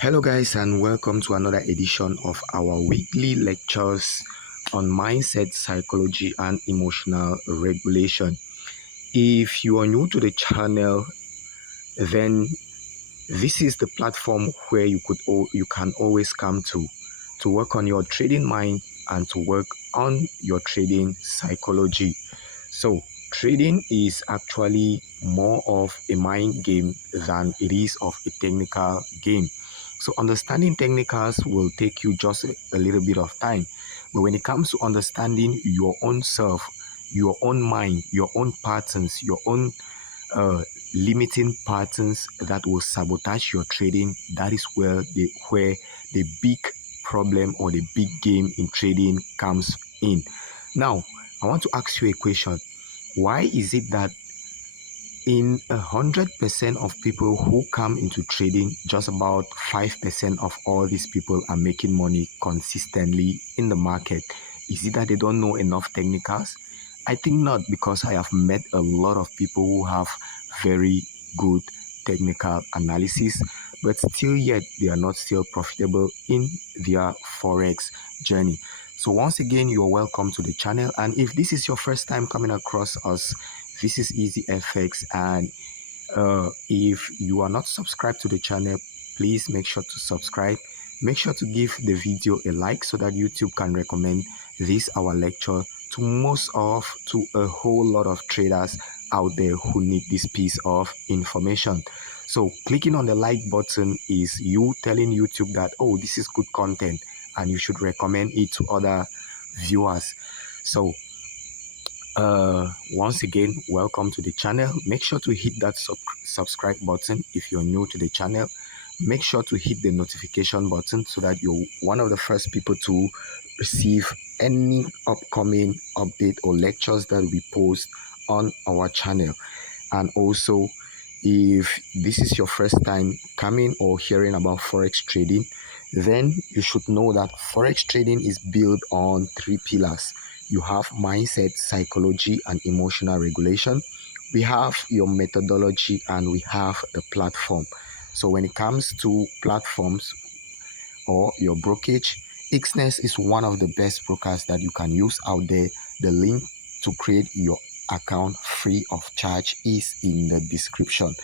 Hello, guys, and welcome to another edition of our weekly lectures on mindset, psychology, and emotional regulation. If you are new to the channel, then this is the platform where you can always come to work on your trading mind and to work on your trading psychology. So, trading is actually more of a mind game than it is of a technical game. So, understanding technicals will take you just a little bit of time. But when it comes to understanding your own self, your own mind, your own patterns, your own uh, limiting patterns that will sabotage your trading, that is where the big problem or the big game in trading comes in. Now, I want to ask you a question. Why is it that in 100% of people who come into trading, just about 5% of all these people are making money consistently in the market? Is it that they don't know enough technicals? I think not, because I have met a lot of people who have very good technical analysis, but still yet they are not still profitable in their Forex journey. So once again, you are welcome to the channel. And if this is your first time coming across us, this is Easy FX. And if you are not subscribed to the channel, please make sure to subscribe. Make sure to give the video a like so that YouTube can recommend this our lecture to a whole lot of traders out there who need this piece of information. So clicking on the like button is you telling YouTube that, oh, this is good content and you should recommend it to other viewers. So once again, welcome to the channel. Make sure to hit that subscribe button if you're new to the channel. Make sure to hit the notification button so that you're one of the first people to receive any upcoming update or lectures that we post on our channel. And also, if this is your first time coming or hearing about Forex trading, then you should know that Forex trading is built on three pillars. You have mindset, psychology, and emotional regulation. We have your methodology and we have the platform. So when it comes to platforms or your brokerage, Xness is one of the best brokers that you can use out there. The link to create your account free of charge is in the description.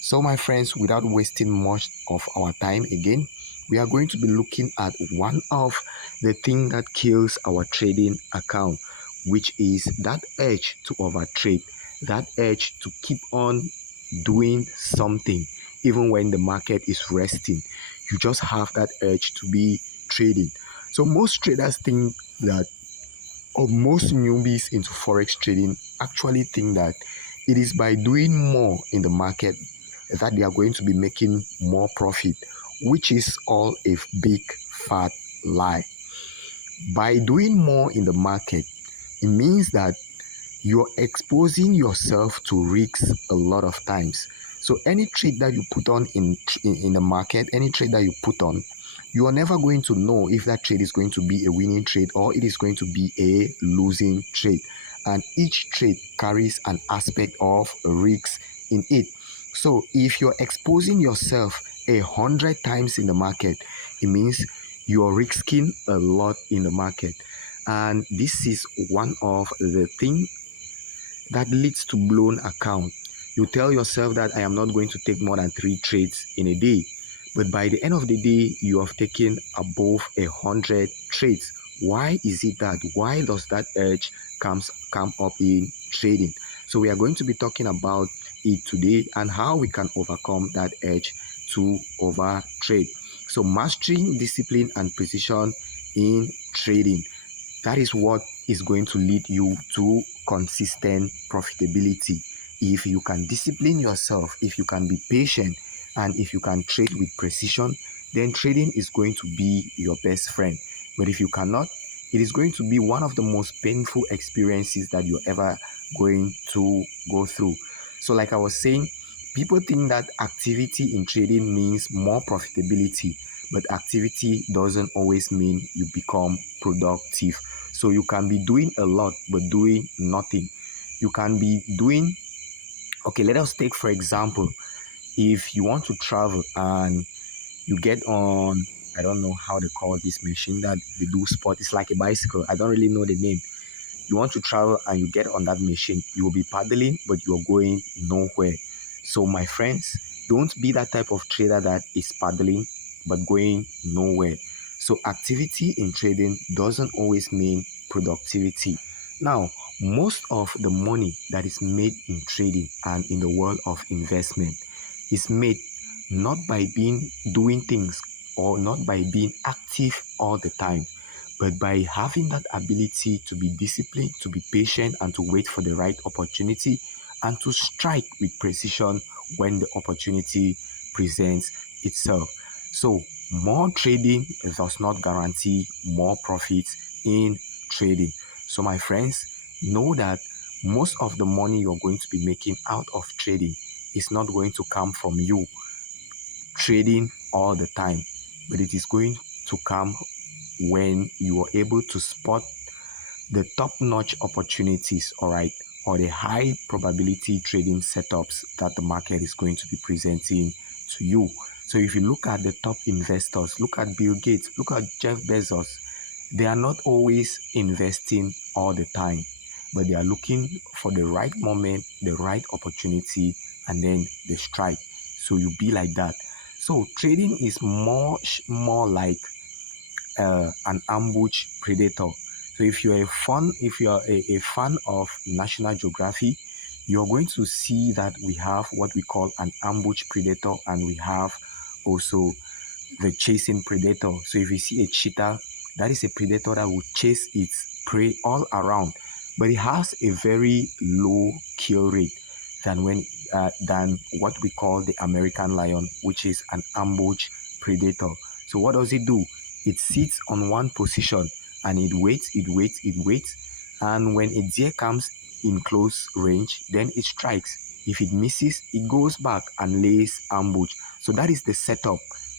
So my friends, without wasting much of our time again, we are going to be looking at one of the things that kills our trading account, which is that urge to overtrade, that urge to keep on doing something even when the market is resting. You just have that urge to be trading. So most traders think that, or most newbies into Forex trading actually think that it is by doing more in the market that they are going to be making more profit, which is all a big fat lie. By doing more in the market, it means that you're exposing yourself to risks a lot of times. So any trade that you put on in the market, any trade that you put on, you are never going to know if that trade is going to be a winning trade or it is going to be a losing trade. And each trade carries an aspect of risks in it. So if you're exposing yourself 100 times in the market, it means you're risking a lot in the market. And this is one of the things that leads to blown account. You tell yourself that I am not going to take more than 3 trades in a day, but by the end of the day you have taken above 100 trades. Why is it that? Why does that urge come up in trading? So we are going to be talking about it today and how we can overcome that urge to overtrade. So mastering discipline and precision in trading, that is what is going to lead you to consistent profitability. If you can discipline yourself, if you can be patient, and if you can trade with precision, then trading is going to be your best friend. But if you cannot, it is going to be one of the most painful experiences that you're ever going to go through. So like I was saying, people think that activity in trading means more profitability, but activity doesn't always mean you become productive. So you can be doing a lot but doing nothing. You can be doing, okay, let us take for example, if you want to travel and You get on, I don't know how they call this machine that they do sport. It's like a bicycle. I don't really know the name. You want to travel and you get on that machine, you will be paddling, but you're going nowhere. So, my friends, don't be that type of trader that is paddling but going nowhere. So, activity in trading doesn't always mean productivity. Now, most of the money that is made in trading and in the world of investment is made not by being doing things or not by being active all the time, but by having that ability to be disciplined, to be patient, and to wait for the right opportunity, and to strike with precision when the opportunity presents itself. So, more trading does not guarantee more profits in trading. So, my friends, know that most of the money you're going to be making out of trading is not going to come from you trading all the time, but it is going to come when you are able to spot the top-notch opportunities, all right, or the high probability trading setups that the market is going to be presenting to you. So if you look at the top investors, look at Bill Gates, look at Jeff Bezos, they are not always investing all the time, but they are looking for the right moment, the right opportunity, and then they strike. So you be like that. So trading is more like an ambush predator. So if you're a fan of National Geography, you're going to see that we have what we call an ambush predator, and we have also the chasing predator. So if you see a cheetah, that is a predator that will chase its prey all around, but it has a very low kill rate than what we call the American lion, which is an ambush predator. So what does it do? It sits on one position and it waits, and when a deer comes in close range, then it strikes. If it misses, it goes back and lays ambush. So that is the setup.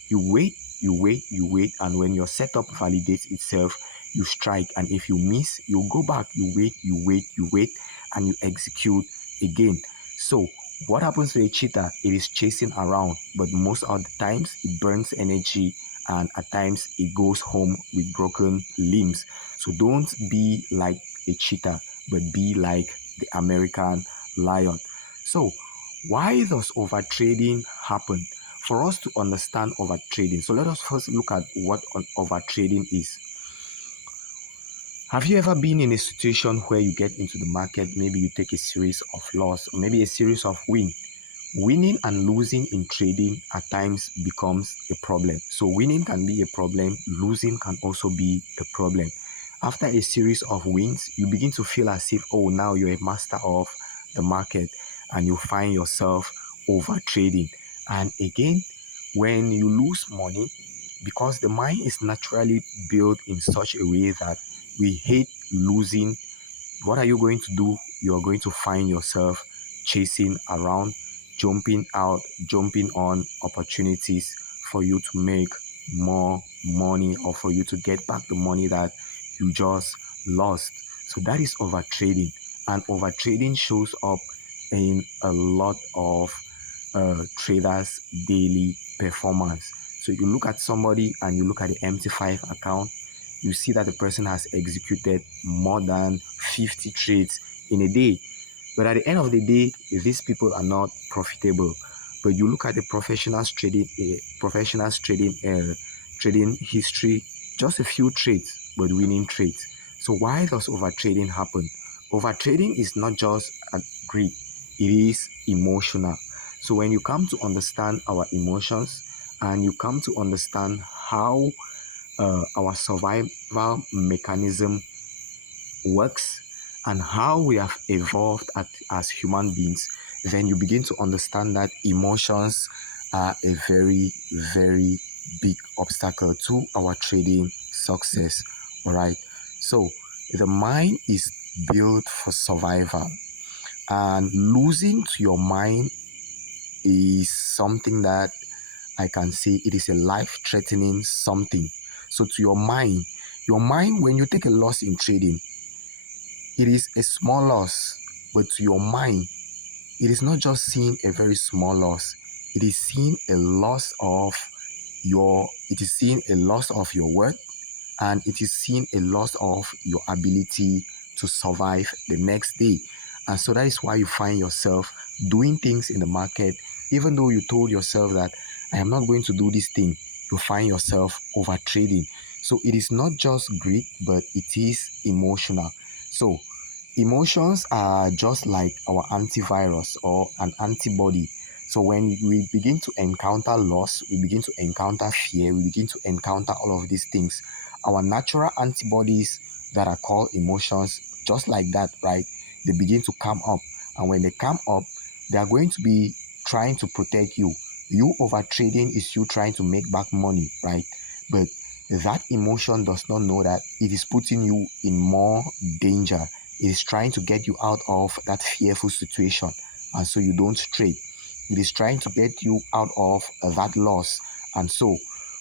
You wait, and when your setup validates itself, you strike. And if you miss, you go back, you wait, and you execute again. So what happens to a cheetah? It is chasing around, but most of the times it burns energy, and at times it goes home with broken limbs. So don't be like a cheetah, but be like the American lion. So why does overtrading happen? For us to understand overtrading, so let us first look at what overtrading is. Have you ever been in a situation where you get into the market, maybe you take a series of loss or maybe a series of win? Winning and losing in trading at times becomes a problem. So winning can be a problem, losing can also be a problem. After a series of wins, you begin to feel as if, oh, now you're a master of the market, and you find yourself over trading. And again, when you lose money, because the mind is naturally built in such a way that we hate losing, what are you going to do? You are going to find yourself chasing around, jumping out, jumping on opportunities for you to make more money, or for you to get back the money that you just lost. So that is overtrading. And overtrading shows up in a lot of traders' daily performance. So you look at somebody and you look at the MT5 account, you see that the person has executed more than 50 trades in a day. But at the end of the day, these people are not profitable. But you look at the trading history, just a few trades, but winning trades. So why does overtrading happen? Overtrading is not just a greed; it is emotional. So when you come to understand our emotions, and you come to understand how our survival mechanism works, and how we have evolved as human beings, then you begin to understand that emotions are a very, very big obstacle to our trading success. All right. So the mind is built for survival, and losing to your mind is something that I can say it is a life-threatening something. So to your mind, when you take a loss in trading, it is a small loss, but to your mind, it is not just seeing a very small loss. It is seeing a loss of it is seeing a loss of your worth, and it is seeing a loss of your ability to survive the next day. And so that is why you find yourself doing things in the market, even though you told yourself that I am not going to do this thing, you find yourself over trading. So it is not just greed, but it is emotional. So emotions are just like our antivirus or an antibody. So when we begin to encounter loss, we begin to encounter fear, we begin to encounter all of these things, our natural antibodies that are called emotions, just like that, right? They begin to come up. And when they come up, they are going to be trying to protect you. You over trading is you trying to make back money, right? But that emotion does not know that it is putting you in more danger. It is trying to get you out of that fearful situation, and so you don't trade. It is trying to get you out of that loss, and so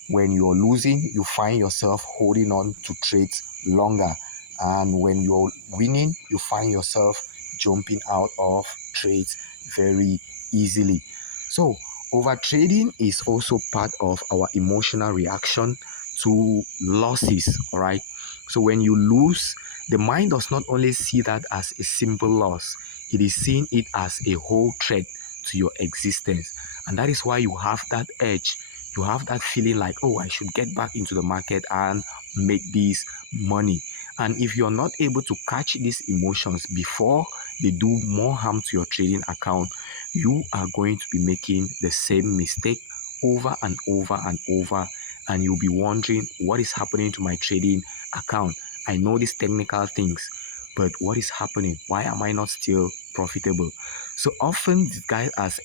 when you're losing, you find yourself holding on to trades longer, and when you're winning, you find yourself jumping out of trades very easily. So over trading is also part of our emotional reaction to losses. All right, so when you lose, the mind does not only see that as a simple loss, it is seeing it as a whole threat to your existence. And that is why you have that edge. You have that feeling like, oh, I should get back into the market and make this money. And if you're not able to catch these emotions before they do more harm to your trading account, you are going to be making the same mistake over and over and over. And you'll be wondering, what is happening to my trading account? I know these technical things, but what is happening? Why am I not still profitable? So often disguised as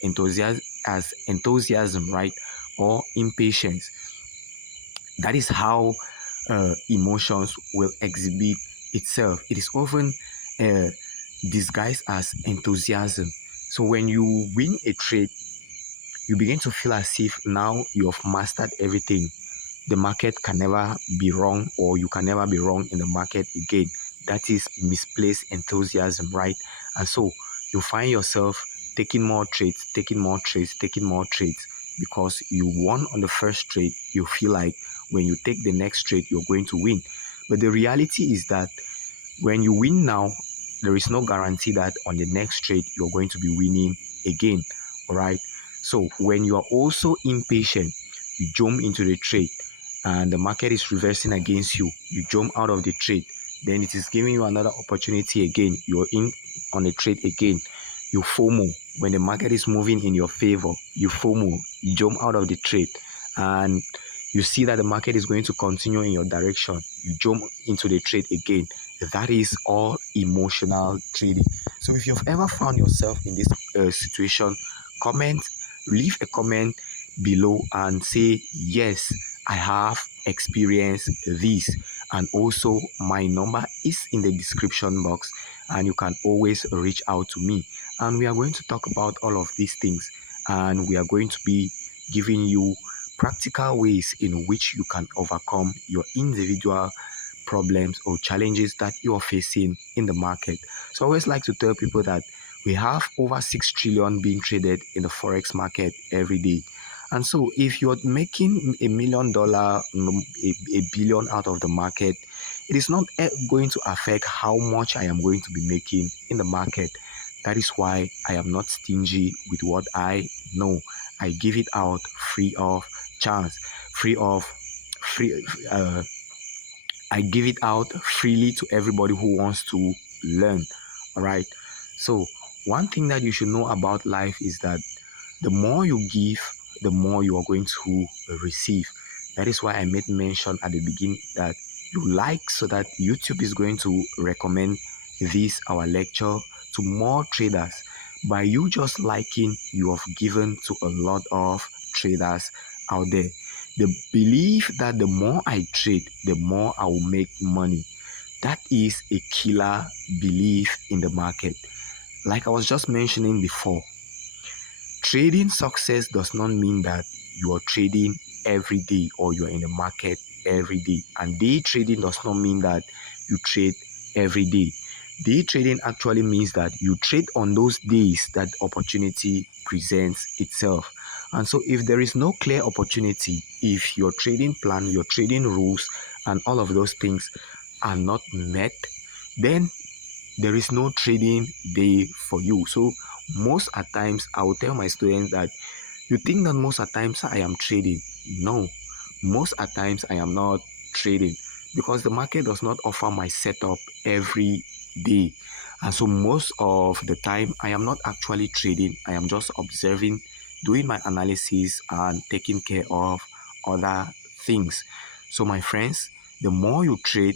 enthusiasm, right, or impatience. That is how emotions will exhibit itself. It is often uh, disguised as enthusiasm. So when you win a trade, you begin to feel as if now you have mastered everything. The market can never be wrong, or you can never be wrong in the market again. That is misplaced enthusiasm, right? And so you find yourself taking more trades, taking more trades, taking more trades, because you won on the first trade. You feel like when you take the next trade, you're going to win. But the reality is that when you win now, there is no guarantee that on the next trade you're going to be winning again. All right. So when you are also impatient, you jump into the trade and the market is reversing against you. You jump out of the trade. Then it is giving you another opportunity again. You're in on the trade again. You FOMO. When the market is moving in your favor, you FOMO. You jump out of the trade. And you see that the market is going to continue in your direction. You jump into the trade again. That is all emotional trading. So if you've ever found yourself in this situation, leave a comment below and say, yes, I have experienced this. And also, my number is in the description box, and you can always reach out to me. And we are going to talk about all of these things, and we are going to be giving you practical ways in which you can overcome your individual problems or challenges that you are facing in the market. So I always like to tell people that we have over 6 trillion being traded in the Forex market every day. And so if you're making $1 million, a billion out of the market, it is not going to affect how much I am going to be making in the market. That is why I am not stingy with what I know. I give it out free of chance, free of free I give it out freely to everybody who wants to learn. All right. So, one thing that you should know about life is that the more you give, the more you are going to receive. That is why I made mention at the beginning that you like, so that YouTube is going to recommend this, our lecture, to more traders. By you just liking, you have given to a lot of traders out there. The belief that the more I trade, the more I will make money. That is a killer belief in the market. Like I was just mentioning before, trading success does not mean that you are trading every day or you are in the market every day. And day trading does not mean that you trade every day. Day trading actually means that you trade on those days that opportunity presents itself. And so if there is no clear opportunity, if your trading plan, your trading rules, and all of those things are not met, then there is no trading day for you. So most at times I will tell my students that you think that most at times I am trading. No, most at times I am not trading because the market does not offer my setup every day. And so most of the time I am not actually trading. I am just observing, doing my analysis and taking care of other things. So my friends, the more you trade,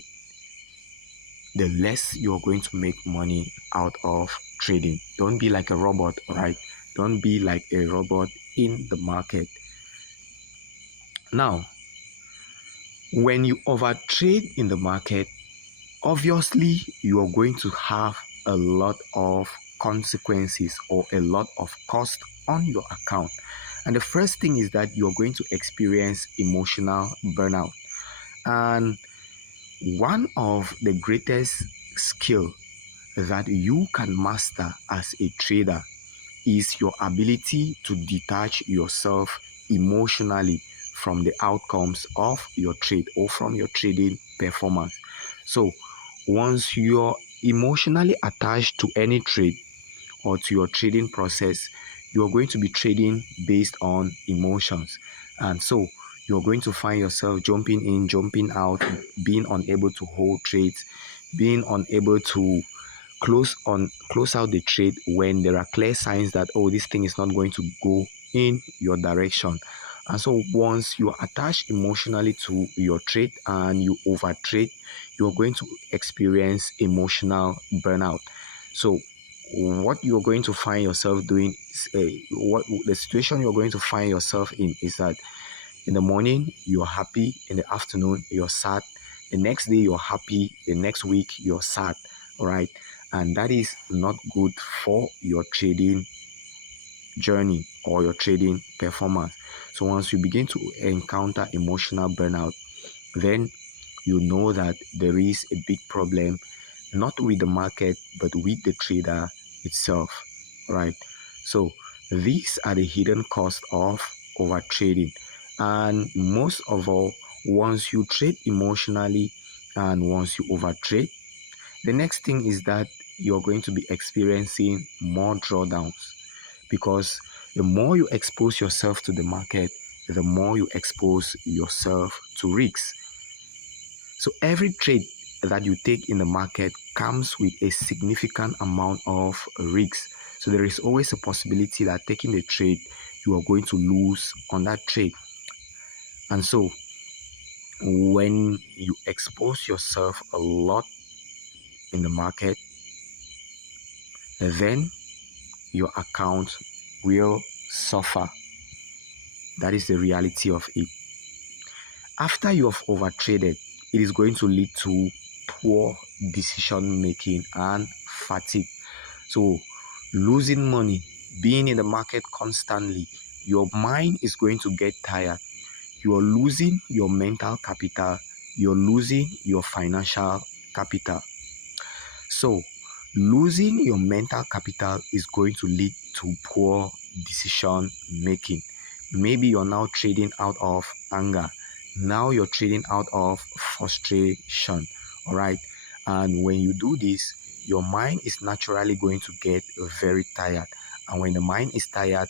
the less you're going to make money out of trading. Don't be like a robot, right? Don't be like a robot in the market. Now, when you overtrade in the market, obviously you are going to have a lot of consequences or a lot of cost on your account. And the first thing is that you're going to experience emotional burnout. And one of the greatest skill that you can master as a trader is your ability to detach yourself emotionally from the outcomes of your trade or from your trading performance. So, once you're emotionally attached to any trade or to your trading process, you're going to be trading based on emotions. And so, you're going to find yourself jumping in, jumping out, being unable to hold trades, being unable to close out the trade when there are clear signs that, oh, this thing is not going to go in your direction. And so once you are attached emotionally to your trade and you overtrade, you're going to experience emotional burnout. So what you're going to find yourself doing is what the situation you're going to find yourself in is that in the morning, you're happy. In the afternoon, you're sad. The next day, you're happy. The next week, you're sad. All right. And that is not good for your trading journey or your trading performance. So once you begin to encounter emotional burnout, then you know that there is a big problem, not with the market, but with the trader itself. Right. So these are the hidden costs of overtrading. And most of all, once you trade emotionally and once you overtrade, the next thing is that you're going to be experiencing more drawdowns because the more you expose yourself to the market, the more you expose yourself to risks. So every trade that you take in the market comes with a significant amount of risks. So there is always a possibility that taking the trade, you are going to lose on that trade. And so when you expose yourself a lot in the market, then your account will suffer. That is the reality of it. After you have overtraded, it is going to lead to poor decision making and fatigue. So, losing money, being in the market constantly, your mind is going to get tired. You are losing your mental capital, you're losing your financial capital. So, losing your mental capital is going to lead to poor decision making. Maybe you're now trading out of anger. Now you're trading out of frustration. All right. And when you do this, your mind is naturally going to get very tired. And when the mind is tired,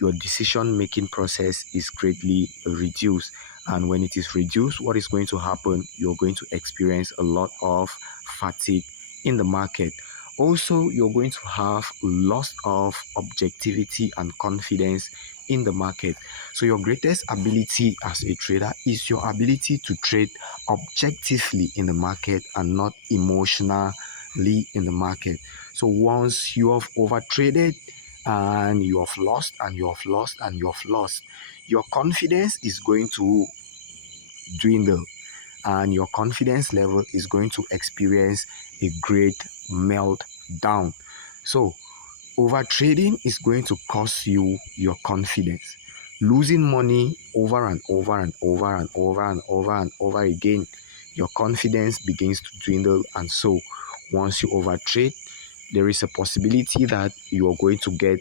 your decision making process is greatly reduced. And when it is reduced, what is going to happen? You're going to experience a lot of fatigue in the market. Also, you're going to have loss of objectivity and confidence in the market. So, your greatest ability as a trader is your ability to trade objectively in the market and not emotionally in the market. So, once you have overtraded and you have lost and you have lost and you have lost, your confidence is going to dwindle and your confidence level is going to experience a great meltdown. So, overtrading is going to cost you your confidence. Losing money over and over and over and over and over and over again, your confidence begins to dwindle. And so, once you overtrade, there is a possibility that you are going to get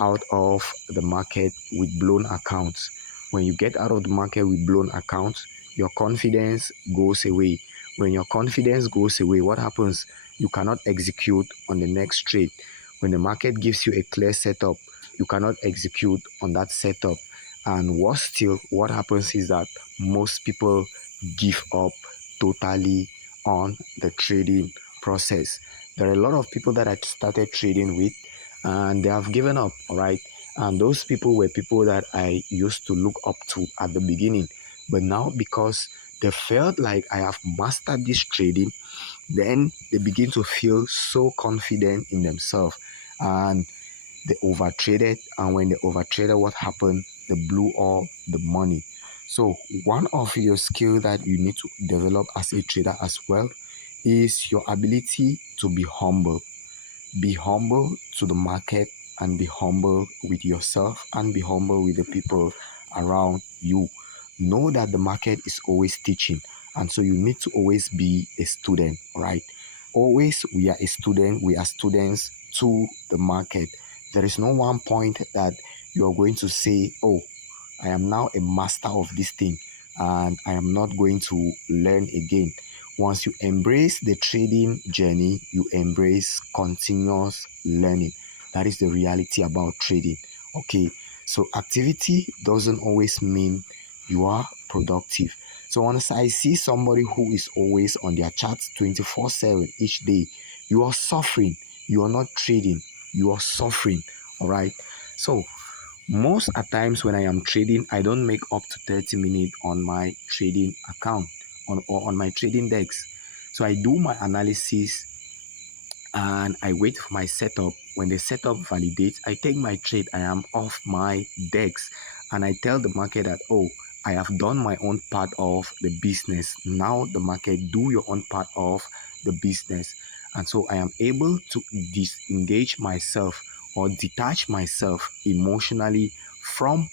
out of the market with blown accounts. When you get out of the market with blown accounts, your confidence goes away. When your confidence goes away, what happens? You cannot execute on the next trade. When the market gives you a clear setup, you cannot execute on that setup. And worse still, what happens is that most people give up totally on the trading process. There are a lot of people that I started trading with and they have given up, all right? And those people were people that I used to look up to at the beginning. But now, because they felt like I have mastered this trading, then they begin to feel so confident in themselves. And they overtraded, and when they overtraded, what happened? They blew all the money. So one of your skill that you need to develop as a trader as well is your ability to be humble. Be humble to the market, and be humble with yourself, and be humble with the people around you. Know that the market is always teaching, and so you need to always be a student, right? Always we are a student, we are students to the market. There is no one point that you are going to say, oh, I am now a master of this thing and I am not going to learn again. Once you embrace the trading journey, you embrace continuous learning. That is the reality about trading. Okay, so activity doesn't always mean you are productive. So once I see somebody who is always on their charts 24/7 each day, you are suffering. You are not trading, you are suffering. All right. So most at times when I am trading, I don't make up to 30 minutes on my trading account or on my trading decks. So I do my analysis and I wait for my setup. When the setup validates, I take my trade. I am off my decks and I tell the market that, oh, I have done my own part of the business. Now the market, do your own part of the business. And so I am able to disengage myself or detach myself emotionally from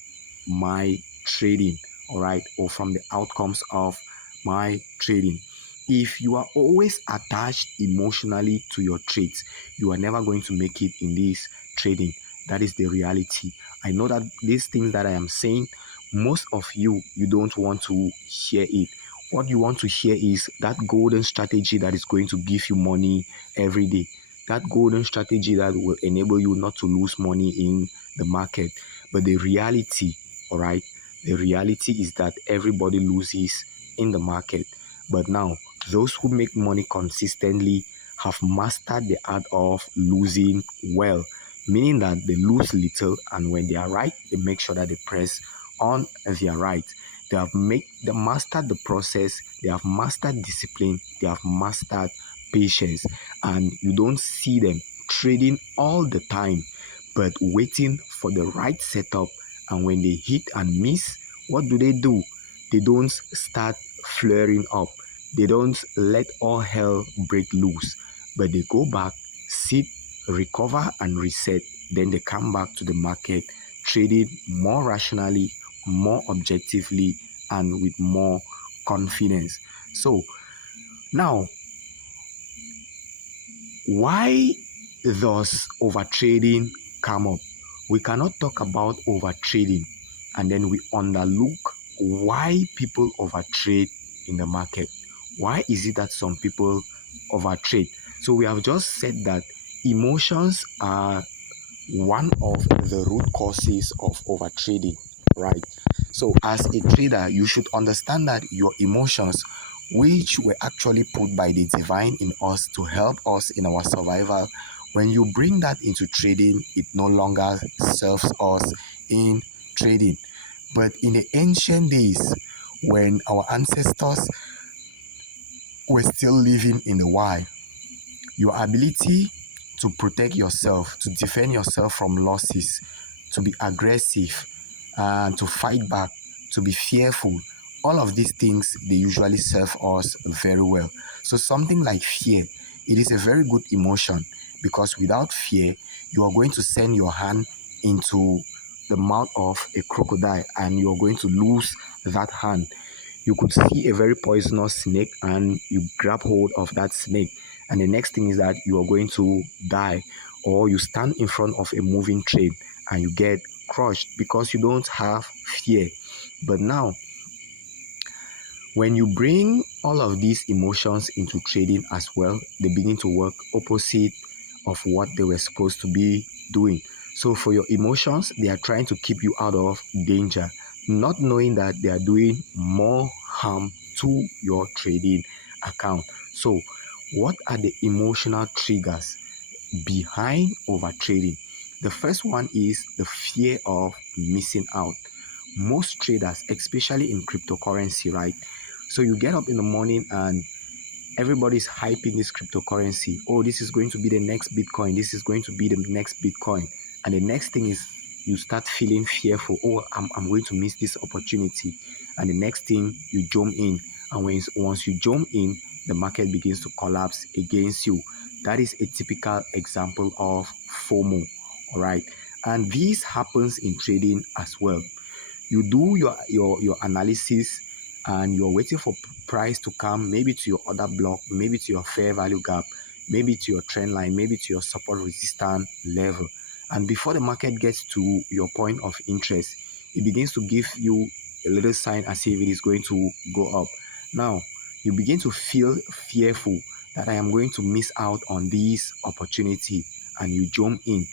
my trading, all right, or from the outcomes of my trading. If you are always attached emotionally to your trades, you are never going to make it in this trading. That is the reality. I know that these things that I am saying, most of you don't want to hear it. What you want to hear is that golden strategy that is going to give you money every day. That golden strategy that will enable you not to lose money in the market. But the reality, all right, the reality is that everybody loses in the market. But now, those who make money consistently have mastered the art of losing well, meaning that they lose little, and when they are right, they make sure that they press on their right. They mastered the process, they have mastered discipline, they have mastered patience, and you don't see them trading all the time, but waiting for the right setup. And when they hit and miss, what do? They don't start flaring up. They don't let all hell break loose, but they go back, sit, recover, and reset. Then they come back to the market, trading more rationally, more objectively, and with more confidence. So, now, why does overtrading come up? We cannot talk about overtrading and then we underlook why people overtrade in the market. Why is it that some people overtrade? So we have just said that emotions are one of the root causes of overtrading, right? So as a trader, you should understand that your emotions, which were actually put by the divine in us to help us in our survival, when you bring that into trading, it no longer serves us in trading. But in the ancient days, when our ancestors were still living in the wild, your ability to protect yourself, to defend yourself from losses, to be aggressive, and to fight back, to be fearful, all of these things, they usually serve us very well. So something like fear, it is a very good emotion because without fear, you are going to send your hand into the mouth of a crocodile and you're going to lose that hand. You could see a very poisonous snake and you grab hold of that snake, and the next thing is that you are going to die, or you stand in front of a moving train and you get crushed because you don't have fear. But now, when you bring all of these emotions into trading as well, they begin to work opposite of what they were supposed to be doing. So for your emotions, they are trying to keep you out of danger, not knowing that they are doing more harm to your trading account. So what are the emotional triggers behind overtrading? The first one is the fear of missing out. Most traders, especially in cryptocurrency, right? So you get up in the morning and everybody's hyping this cryptocurrency. Oh, this is going to be the next Bitcoin. This is going to be the next Bitcoin. And the next thing is you start feeling fearful. Oh, I'm going to miss this opportunity. And the next thing you jump in. And once you jump in, the market begins to collapse against you. That is a typical example of FOMO. All right. And this happens in trading as well. You do your analysis and you're waiting for price to come, maybe to your order block, maybe to your fair value gap, maybe to your trend line, maybe to your support resistance level. And before the market gets to your point of interest, it begins to give you a little sign as if it is going to go up. Now you begin to feel fearful that I am going to miss out on this opportunity, and you jump in.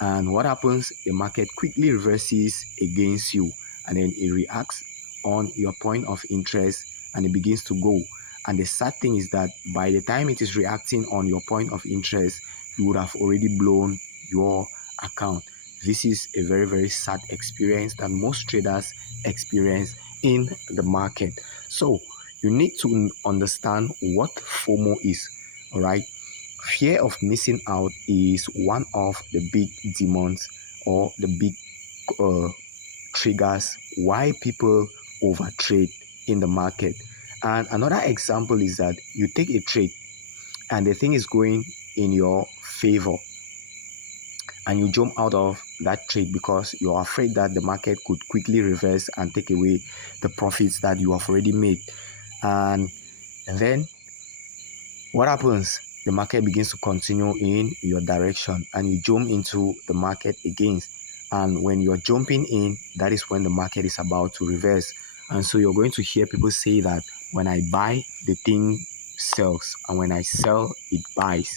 And what happens? The market quickly reverses against you, and then it reacts on your point of interest and it begins to go. And the sad thing is that by the time it is reacting on your point of interest, you would have already blown your account. This is a very, very sad experience that most traders experience in the market. So you need to understand what FOMO is. All right. Fear of missing out is one of the big demons or the big uh, triggers why people overtrade in the market. And another example is that you take a trade and the thing is going in your favor and you jump out of that trade because you're afraid that the market could quickly reverse and take away the profits that you have already made. And then what happens? The market begins to continue in your direction and you jump into the market again. And when you're jumping in, that is when the market is about to reverse. And so you're going to hear people say that when I buy, the thing sells, and when I sell, it buys.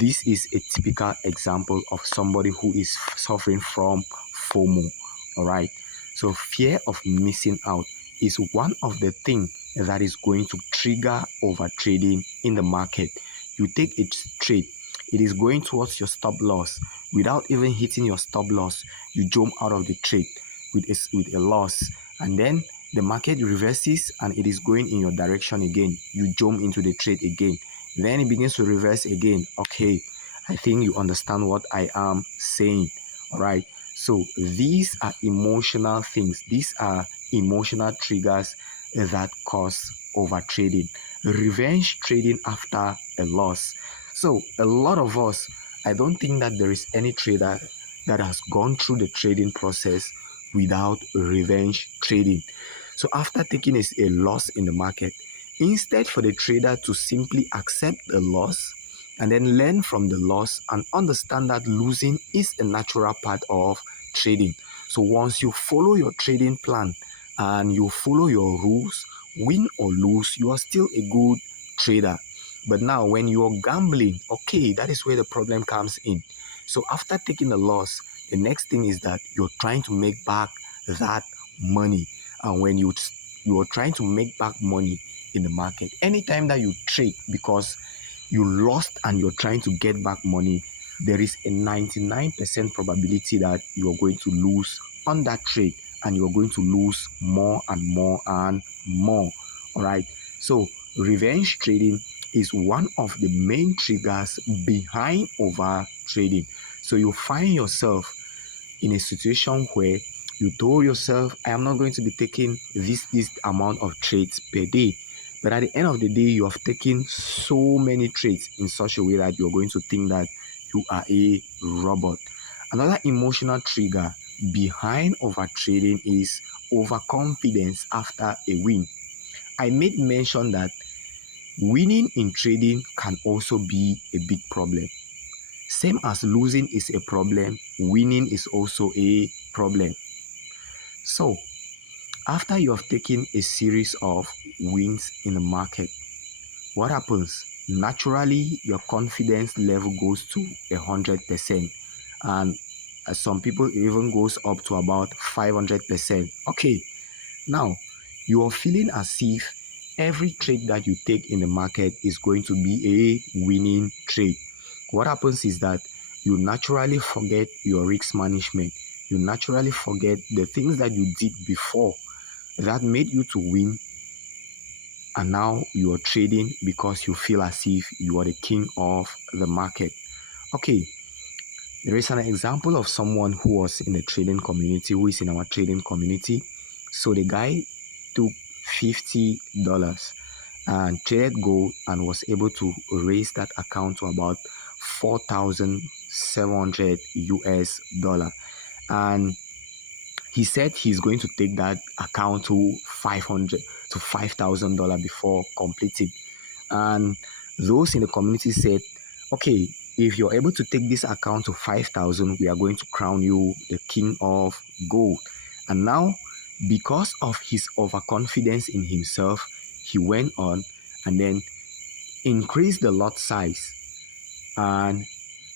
This is a typical example of somebody who is suffering from FOMO. All right. So fear of missing out is one of the things that is going to trigger over trading in the market. You take a trade, it is going towards your stop loss. Without even hitting your stop loss, you jump out of the trade with a loss, and then the market reverses and it is going in your direction again. You jump into the trade again, then it begins to reverse again. Okay, I think you understand what I am saying. All right. So these are emotional things. These are emotional triggers that cause overtrading. Revenge trading after a loss. So a lot of us, I don't think that there is any trader that has gone through the trading process without revenge trading. So after taking a loss in the market, instead for the trader to simply accept the loss and then learn from the loss and understand that losing is a natural part of trading. So once you follow your trading plan and you follow your rules, win or lose, you are still a good trader. But now when you're gambling, okay, that is where the problem comes in. So after taking a loss, the next thing is that you're trying to make back that money. And when you are trying to make back money in the market, anytime that you trade because you lost and you're trying to get back money, there is a 99% probability that you are going to lose on that trade, and you're going to lose more and more and more. All right. So revenge trading is one of the main triggers behind over trading. So you find yourself in a situation where you told yourself, I am not going to be taking this amount of trades per day. But at the end of the day, you have taken so many trades in such a way that you're going to think that you are a robot. Another emotional trigger behind overtrading is overconfidence after a win. I made mention that winning in trading can also be a big problem. Same as losing is a problem, winning is also a problem. So, after you have taken a series of wins in the market, what happens? Naturally, your confidence level goes to 100%, and some people even goes up to about 500%. Okay, now you are feeling as if every trade that you take in the market is going to be a winning trade. What happens is that you naturally forget your risk management. You naturally forget the things that you did before that made you to win, and now you are trading because you feel as if you are the king of the market. Okay, there is an example of someone who was in the trading community, who is in our trading community. So the guy took $50 and traded gold and was able to raise that account to about 4,700 US dollar. And he said he's going to take that account to 500 to $5,000 before completing. And those in the community said, okay, if you're able to take this account to 5,000, we are going to crown you the king of gold. And now, because of his overconfidence in himself, he went on and then increased the lot size and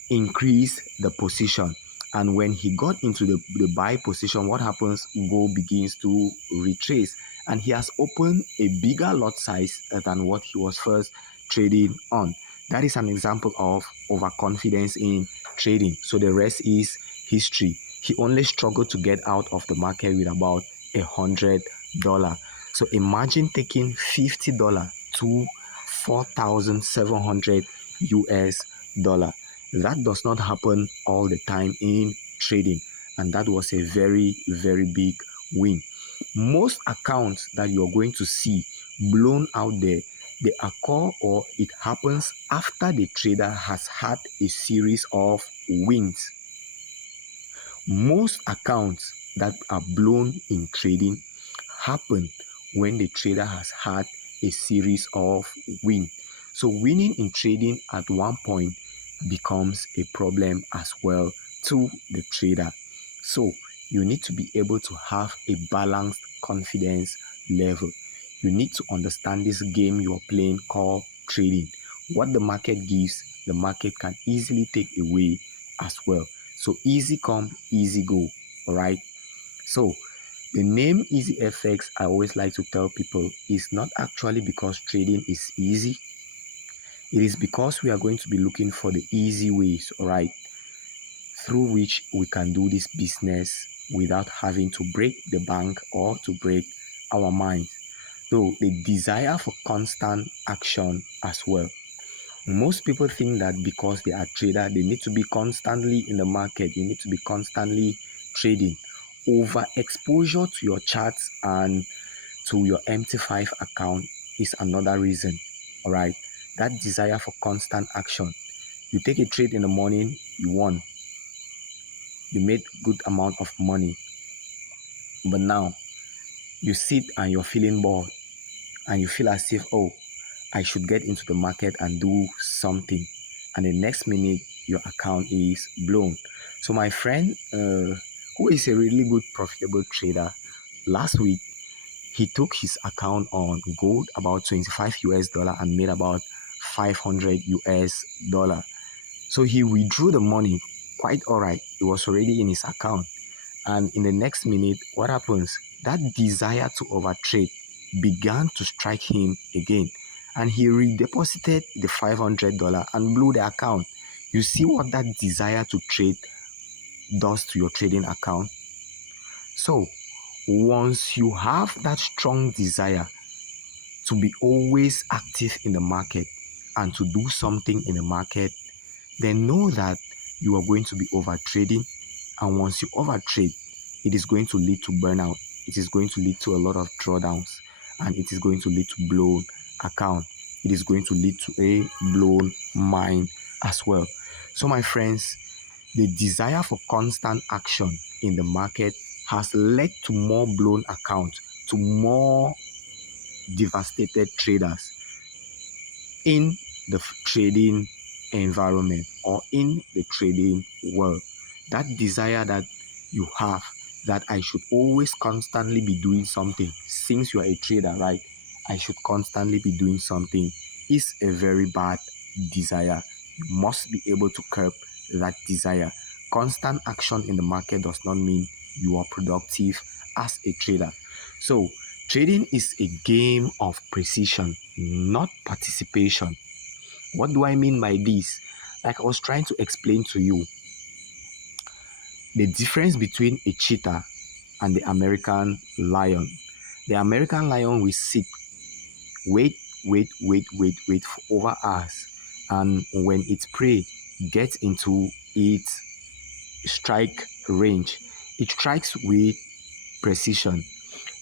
increase the position. And when he got into the buy position, what happens? Gold begins to retrace. And he has opened a bigger lot size than what he was first trading on. That is an example of overconfidence in trading. So the rest is history. He only struggled to get out of the market with about $100. So imagine taking $50 to 4,700 US dollar. That does not happen all the time in trading, and that was a very, very big win. Most accounts that you're going to see blown out there, they occur or it happens after the trader has had a series of wins. Most accounts that are blown in trading happen when the trader has had a series of wins. So winning in trading at one point becomes a problem as well to the trader. So you need to be able to have a balanced confidence level. You need to understand this game you are playing called trading. What the market gives, the market can easily take away as well. So easy come, easy go. All right. So the name Easy FX, I always like to tell people, is not actually because trading is easy. It is because we are going to be looking for the easy ways, all right, through which we can do this business without having to break the bank or to break our minds. Though the desire for constant action as well. Most people think that because they are trader, they need to be constantly in the market. You need to be constantly trading. Overexposure to your charts and to your MT5 account is another reason. All right. That desire for constant action. You take a trade in the morning, you won. You made good amount of money. But now you sit and you're feeling bored and you feel as if, oh, I should get into the market and do something. And the next minute, your account is blown. So my friend, who is a really good profitable trader, last week, he took his account on gold, about 25 US dollar, and made about 500 US dollar. So he withdrew the money quite all right. It was already in his account. And in the next minute, what happens? That desire to overtrade began to strike him again. And he redeposited the $500 and blew the account. You see what that desire to trade does to your trading account? So, once you have that strong desire to be always active in the market and to do something in the market, then know that you are going to be overtrading. And once you overtrade, it is going to lead to burnout. It is going to lead to a lot of drawdowns, and it is going to lead to blown account. It is going to lead to a blown mind as well. So my friends, the desire for constant action in the market has led to more blown accounts, to more devastated traders in the trading environment or in the trading world. That desire that you have, that I should always constantly be doing something. Since you are a trader, right? I should constantly be doing something is a very bad desire. You must be able to curb that desire. Constant action in the market does not mean you are productive as a trader. So, trading is a game of precision, not participation. What do I mean by this? Like I was trying to explain to you, the difference between a cheetah and the American lion. The American lion will sit, wait for over hours. And when its prey gets into its strike range, it strikes with precision.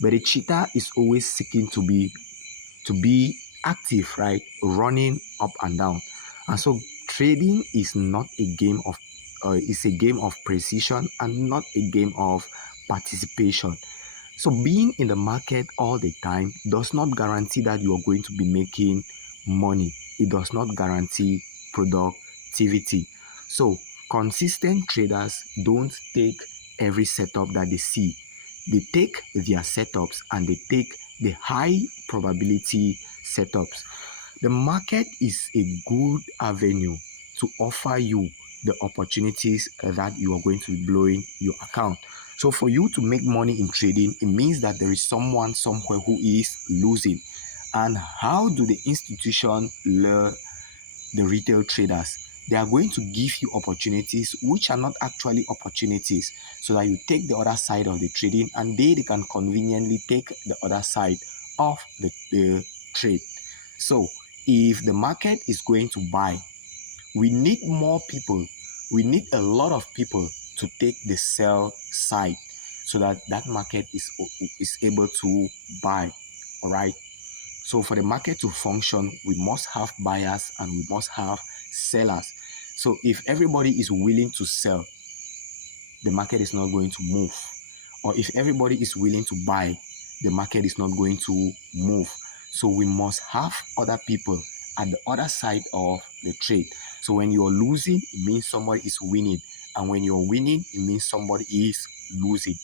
But a cheetah is always seeking to be active, right? Running up and down. And so trading is not a game of it's a game of precision and not a game of participation. So being in the market all the time does not guarantee that you are going to be making money. It does not guarantee productivity. So consistent traders don't take every setup that they see. They take their setups and they take the high probability setups. The market is a good avenue to offer you the opportunities that you are going to be blowing your account. So for you to make money in trading, it means that there is someone somewhere who is losing. And how do the institution lure the retail traders? They are going to give you opportunities which are not actually opportunities, so that you take the other side of the trading and they can conveniently take the other side of the trade. So if the market is going to buy, we need more people. We need a lot of people to take the sell side, so that that market is able to buy. All right. So for the market to function, we must have buyers and we must have sellers. So if everybody is willing to sell, the market is not going to move. Or if everybody is willing to buy, the market is not going to move. So we must have other people at the other side of the trade. So when you're losing, it means somebody is winning. And when you're winning, it means somebody is losing.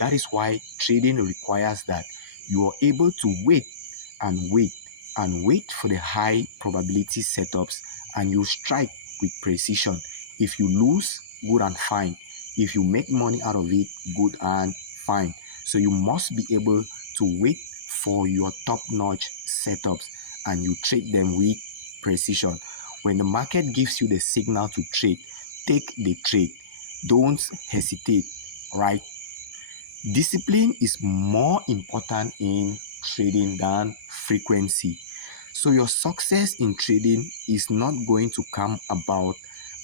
That is why trading requires that you are able to wait and wait and wait for the high probability setups, and you strike with precision. If you lose, good and fine. If you make money out of it, good and fine. So you must be able to wait for your top-notch setups and you trade them with precision. When the market gives you the signal to trade, take the trade. Don't hesitate, right? Discipline is more important in trading than frequency. So your success in trading is not going to come about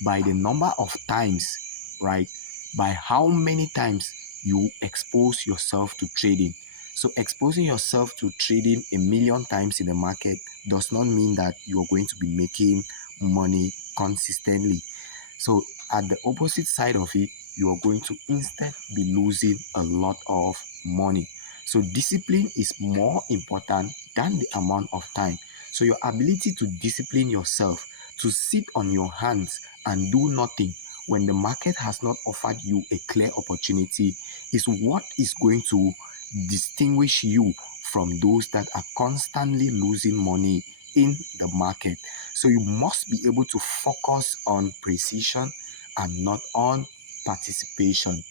by the number of times, right? By how many times you expose yourself to trading. So exposing yourself to trading a million times in the market does not mean that you're going to be making money consistently. So at the opposite side of it, you are going to instead be losing a lot of money. So discipline is more important than the amount of time. So your ability to discipline yourself, to sit on your hands and do nothing when the market has not offered you a clear opportunity, is what is going to distinguish you from those that are constantly losing money in the market. So you must be able to focus on precision and not on participation.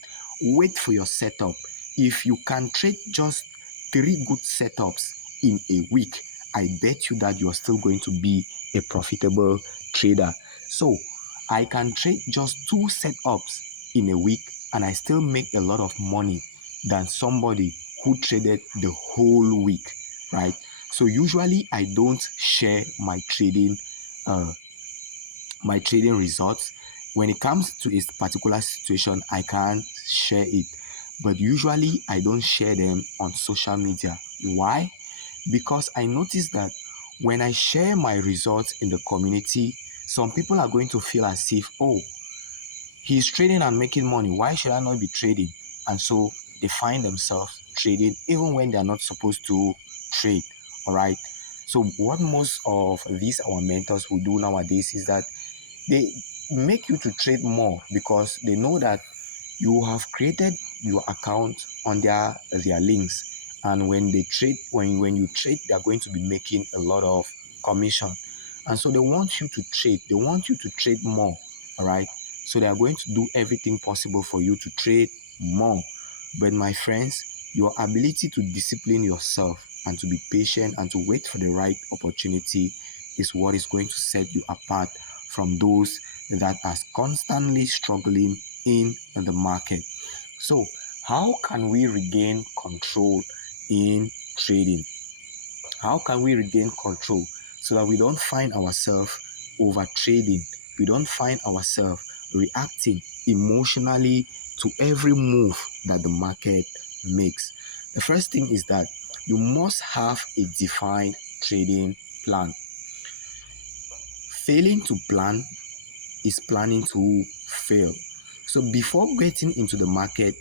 Wait for your setup. If you can trade just 3 good setups in a week, I bet you that you are still going to be a profitable trader. So I can trade just 2 setups in a week and I still make a lot of money than somebody who traded the whole week, right? So usually I don't share uh, my trading results. When it comes to a particular situation, I can share it, but usually I don't share them on social media. Why? Because I notice that when I share my results in the community, some people are going to feel as if, oh, he's trading and making money. Why should I not be trading? And so they find themselves trading even when they're not supposed to trade. All right. So what most of these our mentors will do nowadays is that They make you to trade more because they know that you have created your account on their links, and when they trade, when you trade, they are going to be making a lot of commission, and so they want you to trade. They want you to trade more. All right, so they are going to do everything possible for you to trade more. But my friends, your ability to discipline yourself and to be patient and to wait for the right opportunity is what is going to set you apart from those that are constantly struggling in the market. So, how can we regain control in trading? How can we regain control so that we don't find ourselves over trading? We don't find ourselves reacting emotionally to every move that the market makes. The first thing is that you must have a defined trading plan. Failing to plan is planning to fail. So before getting into the market,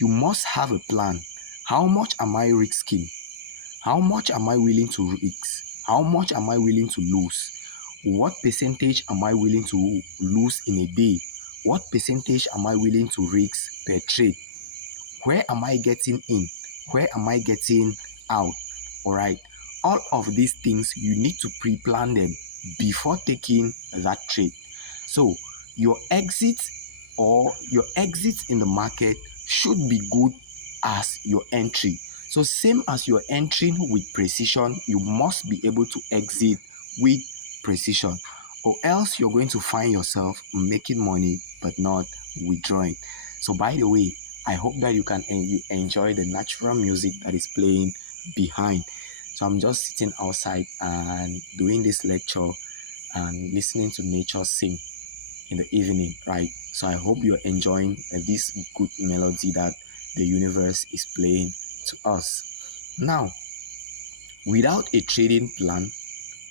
you must have a plan. How much am I risking? How much am I willing to risk? How much am I willing to lose? What percentage am I willing to lose in a day? What percentage am I willing to risk per trade? Where am I getting in? Where am I getting out? All right. All of these things, you need to pre-plan them before taking that trade. So your exit in the market should be good as your entry. So same as you're entering with precision, you must be able to exit with precision, or else you're going to find yourself making money but not withdrawing. So by the way, I hope that you enjoy the natural music that is playing behind. So I'm just sitting outside and doing this lecture and listening to nature sing in the evening, right? So I hope you're enjoying this good melody that the universe is playing to us. Now, without a trading plan,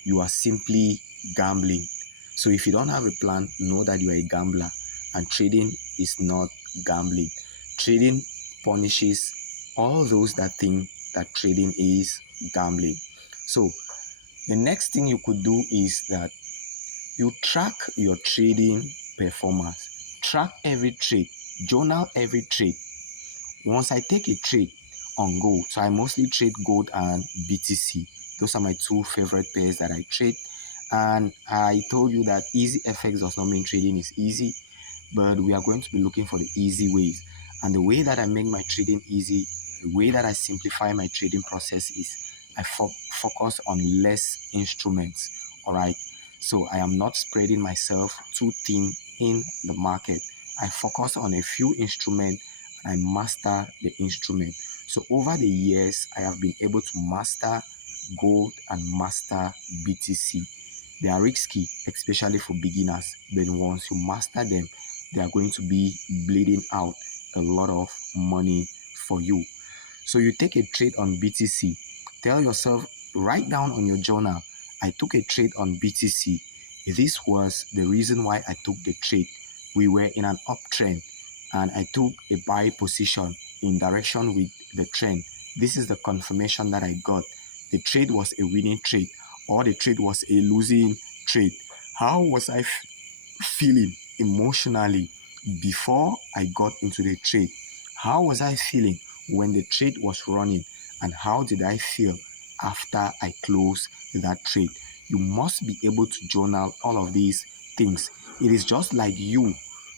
you are simply gambling. So if you don't have a plan, know that you are a gambler, and trading is not gambling. Trading punishes all those that think that trading is gambling. So the next thing you could do is that you track your trading performance. Track every trade, journal every trade. Once I take a trade on gold, so I mostly trade gold and BTC. Those are my two favorite pairs that I trade. And I told you that easy FX does not mean trading is easy, but we are going to be looking for the easy ways. And the way that I make my trading easy, the way that I simplify my trading process is I focus on less instruments. All right. So I am not spreading myself too thin in the market. I focus on a few instruments and I master the instrument. So over the years, I have been able to master gold and master BTC. They are risky, especially for beginners, but once you master them, they are going to be bleeding out a lot of money for you. So you take a trade on BTC, tell yourself, write down on your journal, I took a trade on BTC. This was the reason why I took the trade. We were in an uptrend and I took a buy position in direction with the trend. This is the confirmation that I got. The trade was a winning trade or the trade was a losing trade. How was I feeling emotionally before I got into the trade? How was I feeling when the trade was running? And how did I feel after I closed that trade? You must be able to journal all of these things. It is just like you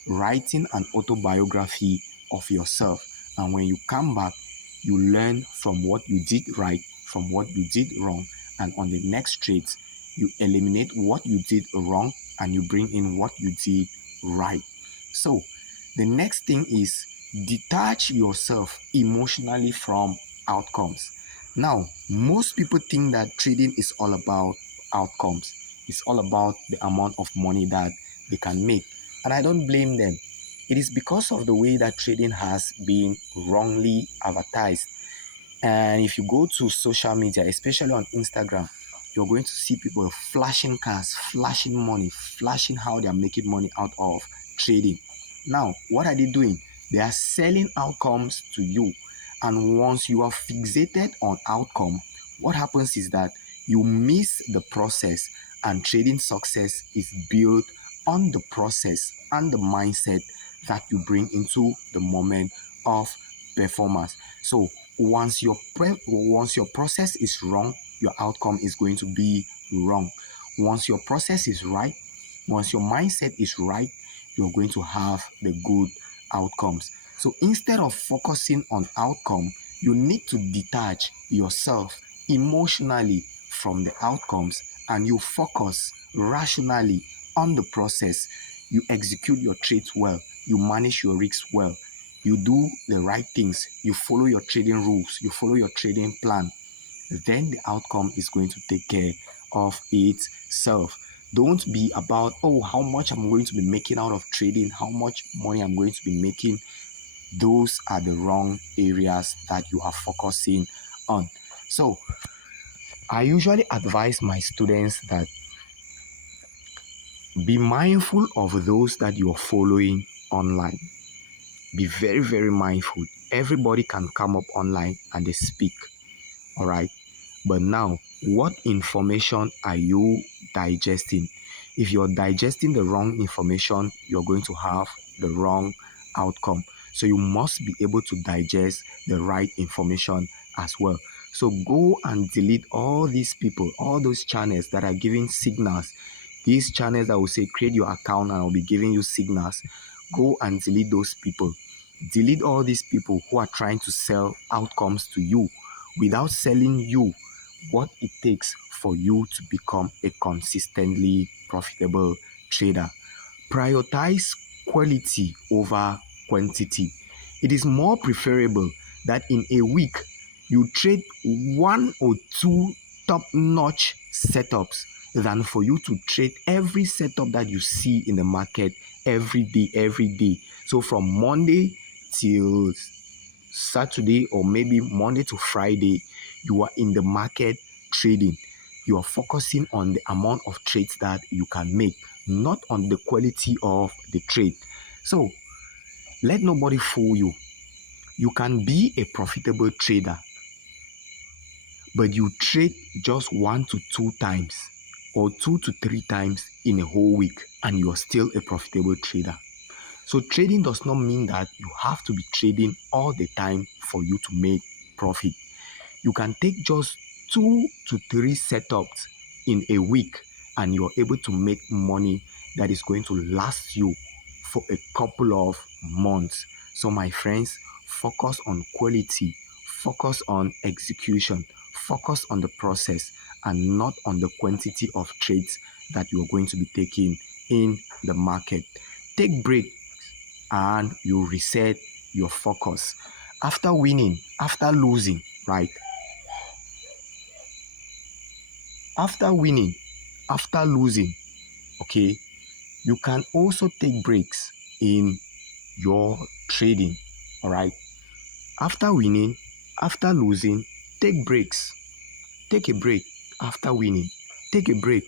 writing an autobiography of yourself. And when you come back, you learn from what you did right, from what you did wrong, and on the next trades, you eliminate what you did wrong and you bring in what you did right. So, the next thing is detach yourself emotionally from outcomes. Now, most people think that trading is all about outcomes. It's all about the amount of money that they can make. And I don't blame them. It is because of the way that trading has been wrongly advertised. And if you go to social media, especially on Instagram, you're going to see people flashing cars, flashing money, flashing how they are making money out of trading. Now, what are they doing? They are selling outcomes to you. And once you are fixated on outcome, what happens is that you miss the process, and trading success is built on the process and the mindset that you bring into the moment of performance. So once your process is wrong, your outcome is going to be wrong. Once your process is right, once your mindset is right, you're going to have the good outcomes. So instead of focusing on outcome, you need to detach yourself emotionally from the outcomes, and you focus rationally on the process. You execute your trades well, you manage your risks well, you do the right things, you follow your trading rules, you follow your trading plan, then the outcome is going to take care of itself. Don't be about, oh, how much I'm going to be making out of trading, how much money I'm going to be making. Those are the wrong areas that you are focusing on. So I usually advise my students that be mindful of those that you're following online. Be very, very mindful. Everybody can come up online and they speak. All right. But now, what information are you digesting? If you're digesting the wrong information, you're going to have the wrong outcome. So you must be able to digest the right information as well. So go and delete all these people, all those channels that are giving signals. These channels that will say create your account and I'll be giving you signals. Go and delete those people. Delete all these people who are trying to sell outcomes to you without selling you what it takes for you to become a consistently profitable trader. Prioritize quality over quantity. It is more preferable that in a week you trade one or two top-notch setups than for you to trade every setup that you see in the market every day. So from Monday till Saturday, or maybe Monday to Friday, you are in the market trading. You are focusing on the amount of trades that you can make, not on the quality of the trade. So let nobody fool you. You can be a profitable trader, but you trade just 1 to 2 times or 2 to 3 times in a whole week, and you are still a profitable trader. So trading does not mean that you have to be trading all the time for you to make profit. You can take just 2 to 3 setups in a week and you're able to make money that is going to last you for a couple of months. So my friends, focus on quality, focus on execution, focus on the process, and not on the quantity of trades that you are going to be taking in the market. Take break and you reset your focus. After winning, after losing, right? After winning, after losing, okay, you can also take breaks in your trading, all right? After winning, after losing, take breaks. Take a break after winning, take a break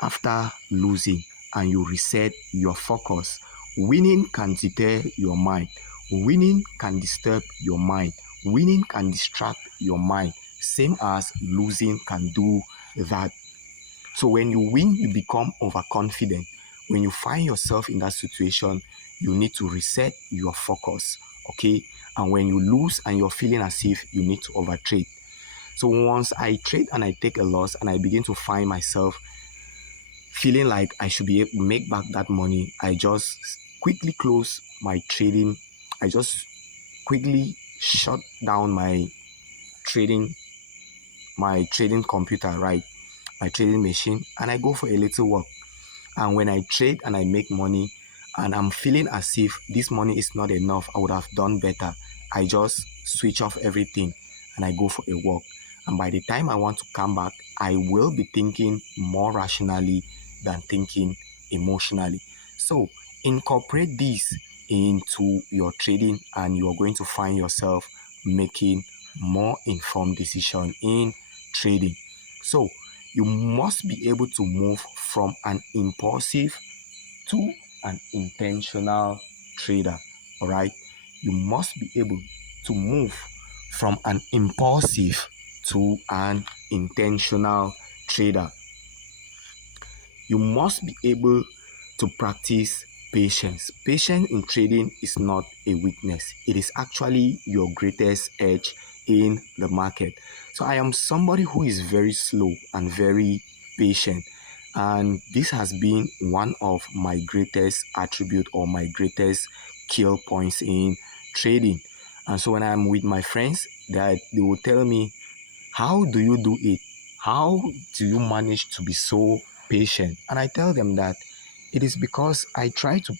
after losing, and you reset your focus. Winning can deter your mind, winning can disturb your mind, winning can distract your mind, same as losing can do that. So when you win, you become overconfident. When you find yourself in that situation, you need to reset your focus, okay? And when you lose and you're feeling as if you need to overtrade. So once I trade and I take a loss and I begin to find myself feeling like I should be able to make back that money, I just quickly close my trading. I just quickly shut down trading, my trading computer, right? My trading machine, and I go for a little walk. And when I trade and I make money and I'm feeling as if this money is not enough, I would have done better, I just switch off everything and I go for a walk. And by the time I want to come back, I will be thinking more rationally than thinking emotionally. So incorporate this into your trading and you are going to find yourself making more informed decision in trading. So you must be able to move from an impulsive to an intentional trader. All right. You must be able to move from an impulsive to an intentional trader. You must be able to practice patience. Patience in trading is not a weakness, it is actually your greatest edge in the market. So I am somebody who is very slow and very patient, and this has been one of my greatest attribute or my greatest kill points in trading. And so when I'm with my friends, that they will tell me, how do you do it? How do you manage to be so patient? And I tell them that it is because I try to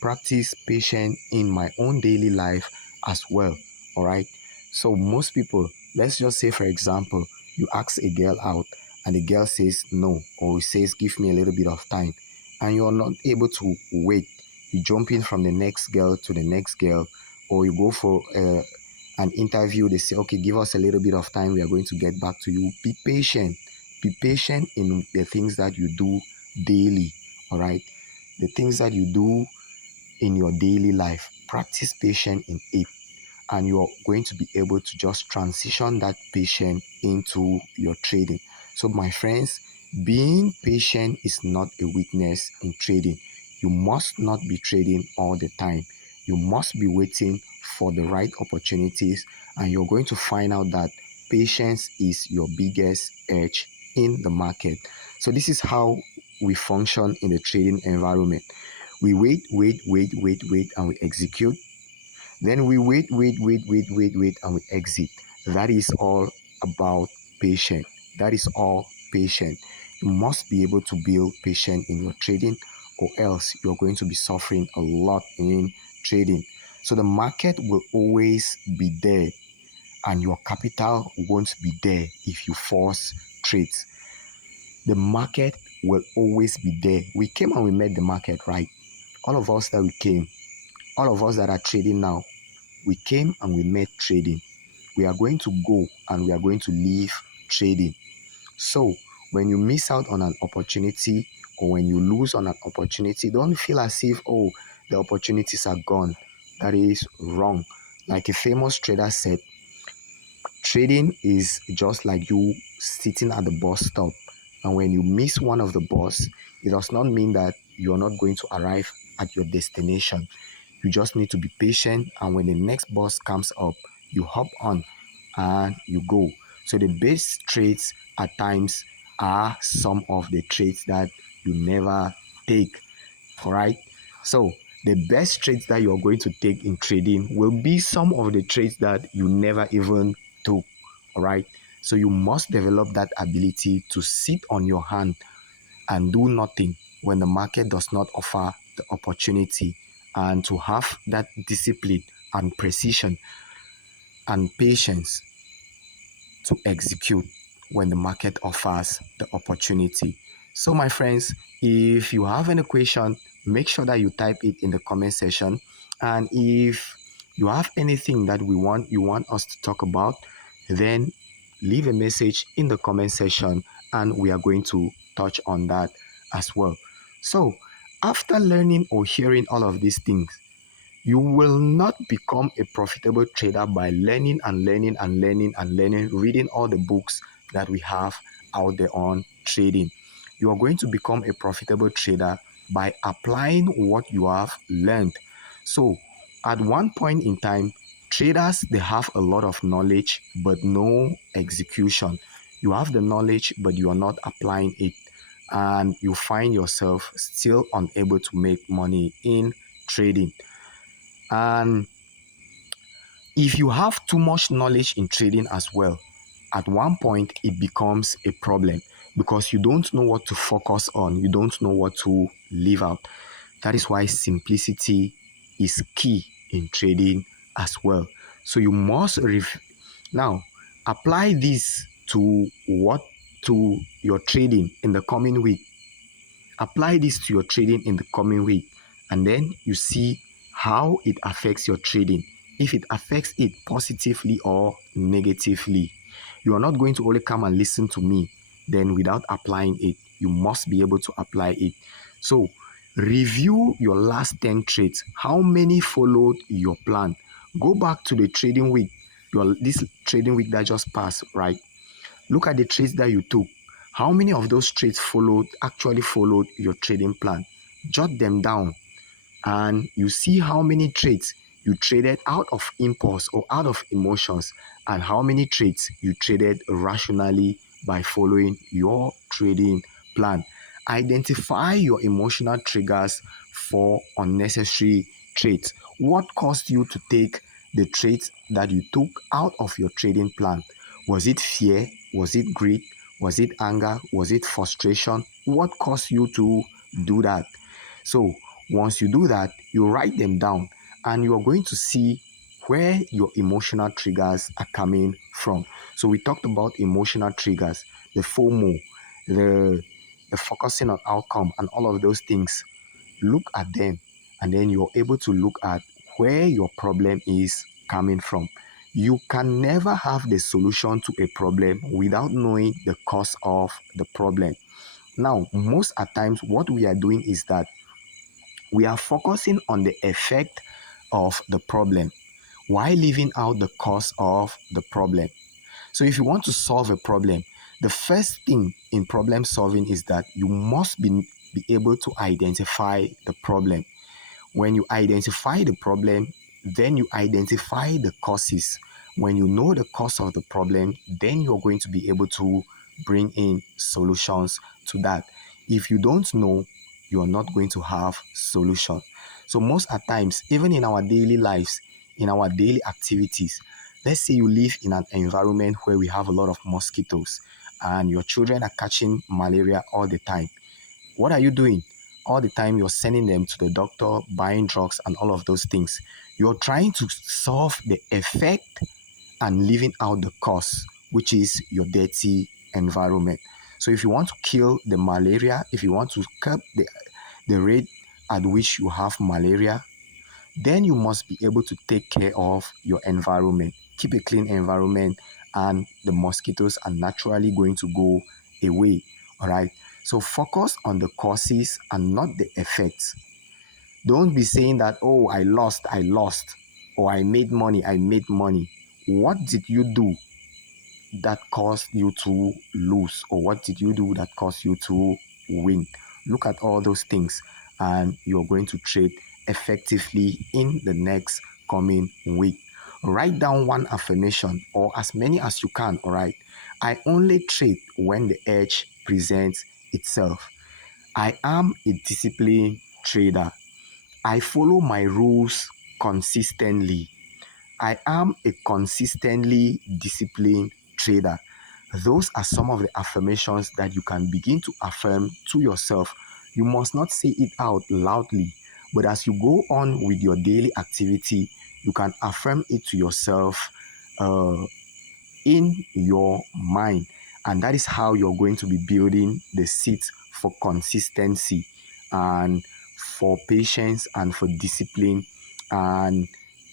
practice patience in my own daily life as well. All right. So most people, let's just say, for example, you ask a girl out and the girl says no, or says, give me a little bit of time, and you're not able to wait. You jump in from the next girl to the next girl, or you go for an interview. They say, okay, give us a little bit of time, we are going to get back to you. Be patient. Be patient in the things that you do daily. All right, the things that you do in your daily life, practice patience in it, and you're going to be able to just transition that patience into your trading. So my friends, being patient is not a weakness in trading. You must not be trading all the time. You must be waiting for the right opportunities, and you're going to find out that patience is your biggest edge in the market. So this is how we function in the trading environment. We wait, and we execute. Then we wait, and we exit. That is all about patience. That is all patient. You must be able to build patience in your trading, or else you're going to be suffering a lot in trading. So the market will always be there, and your capital won't be there if you force trades. The market will always be there. We came and we met the market, right? All of us that we came, all of us that are trading now, we came and we met trading. We are going to go and we are going to leave trading. So when you miss out on an opportunity, or when you lose on an opportunity, don't feel as if, oh, the opportunities are gone. That is wrong. Like a famous trader said, trading is just like you sitting at the bus stop, and when you miss one of the bus, it does not mean that you're not going to arrive at your destination. You just need to be patient, and when the next bus comes up, you hop on and you go. So the best trades at times are some of the trades that you never take. All right. So the best trades that you're going to take in trading will be some of the trades that you never even took. All right. So you must develop that ability to sit on your hand and do nothing when the market does not offer the opportunity, and to have that discipline and precision and patience to execute when the market offers the opportunity. So my friends, if you have any question, make sure that you type it in the comment section. And if you have anything that you want us to talk about, then leave a message in the comment section, and we are going to touch on that as well. So after learning or hearing all of these things, you will not become a profitable trader by learning and learning and learning and learning, reading all the books that we have out there on trading. You are going to become a profitable trader by applying what you have learned. So, at one point in time, traders, they have a lot of knowledge but no execution. You have the knowledge but you are not applying it, and you find yourself still unable to make money in trading. And if you have too much knowledge in trading as well, at one point it becomes a problem, because you don't know what to focus on, you don't know what to leave out. That is why simplicity is key in trading as well. So you must now apply this to your trading in the coming week. Apply this to your trading in the coming week, and then you see how it affects your trading. If it affects it positively or negatively, you are not going to only come and listen to me, then without applying it. You must be able to apply it. So review your last 10 trades. How many followed your plan? Go back to the trading week, this trading week that just passed, right? Look at the trades that you took. How many of those trades actually followed your trading plan? Jot them down and you see how many trades you traded out of impulse or out of emotions, and how many trades you traded rationally by following your trading plan. Identify your emotional triggers for unnecessary trades. What caused you to take the trades that you took out of your trading plan? Was it fear? Was it greed? Was it anger? Was it frustration? What caused you to do that? So once you do that, you write them down and you're going to see where your emotional triggers are coming from. So we talked about emotional triggers, the FOMO, the the focusing on outcome and all of those things. Look at them and then you're able to look at where your problem is coming from. You can never have the solution to a problem without knowing the cause of the problem. Now, most at times, what we are doing is that we are focusing on the effect of the problem while leaving out the cause of the problem. So, if you want to solve a problem, the first thing in problem solving is that you must be able to identify the problem. When you identify the problem, then you identify the causes. When you know the cause of the problem, then you're going to be able to bring in solutions to that. If you don't know, you're not going to have solution. So most at times, even in our daily lives, in our daily activities, let's say you live in an environment where we have a lot of mosquitoes and your children are catching malaria all the time. What are you doing? All the time you're sending them to the doctor, buying drugs, and all of those things. You're trying to solve the effect and leaving out the cause, which is your dirty environment. So if you want to kill the malaria, if you want to curb the rate at which you have malaria, then you must be able to take care of your environment. Keep a clean environment, and the mosquitoes are naturally going to go away. All right. So focus on the causes and not the effects. Don't be saying that, oh, I lost, or I made money, I made money. What did you do that caused you to lose, or what did you do that caused you to win? Look at all those things and you're going to trade effectively in the next coming week. Write down one affirmation or as many as you can. All right, I only trade when the edge presents itself. I am a disciplined trader. I follow my rules consistently. I am a consistently disciplined trader. Those are some of the affirmations that you can begin to affirm to yourself. You must not say it out loudly, but as you go on with your daily activity, you can affirm it to yourself uh, in your mind. And that is how you're going to be building the seeds for consistency and for patience and for discipline. And